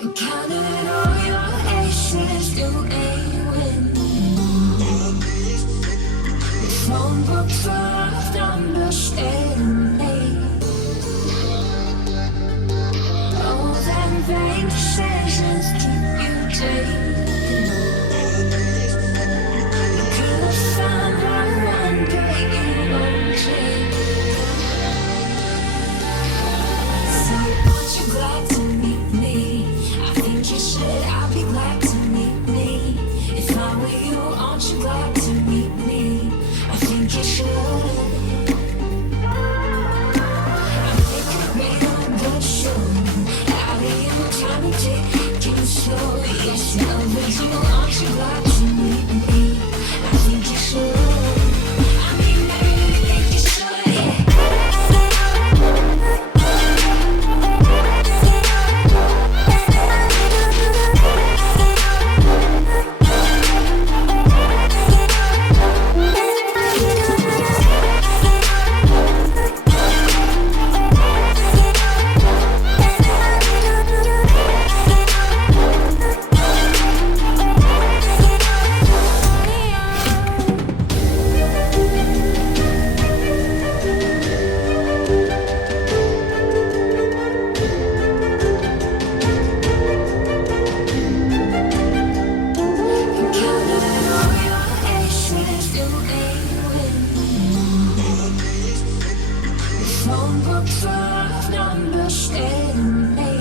And counting all your aces, you ain't winning. Your phone book full of numbers staring me. All them vain decisions keep you dating. You could have found one day you won't change. So aren't you glad to meet me? I think you should. I'll be glad to meet me. If I were you, aren't you glad to meet me? I think you should. I make a real good show. Out of you, time to ticking slow. Yes, you're original. Aren't you glad to meet me? I think you should. I mean, I really think you should. Yeah. Phone book full of numbers staring me.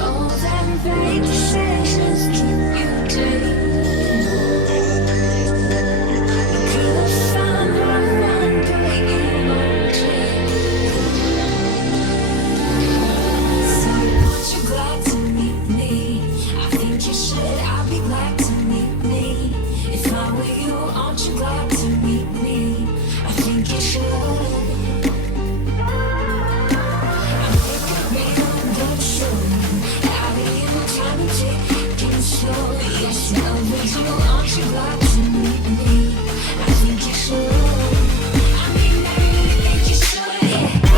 All them vague decisions keep you dating. You could have found one day you won't change. So aren't you glad to meet me? I think you should. I'll be glad to meet me. If I were you, aren't you glad to meet me? I think you should. I make a real good show. Out of you, time to ticking slow. Yes, you're original. Aren't you glad to meet me? I think you should. I mean, I really think you should. Yeah.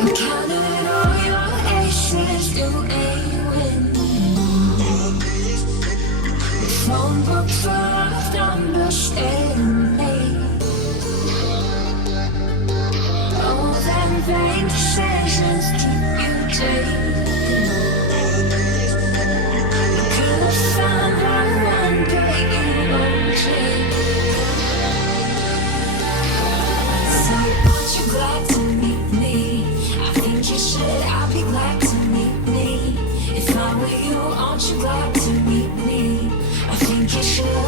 And counting all your aces, you ain't winning. Your phone book full of numbers staring me. All them vain decisions keep you dating. You could have found one day you won't change. So aren't you glad to meet me? I think you should. I'll be glad to meet me. If I were you, aren't you glad to meet me? I think you should.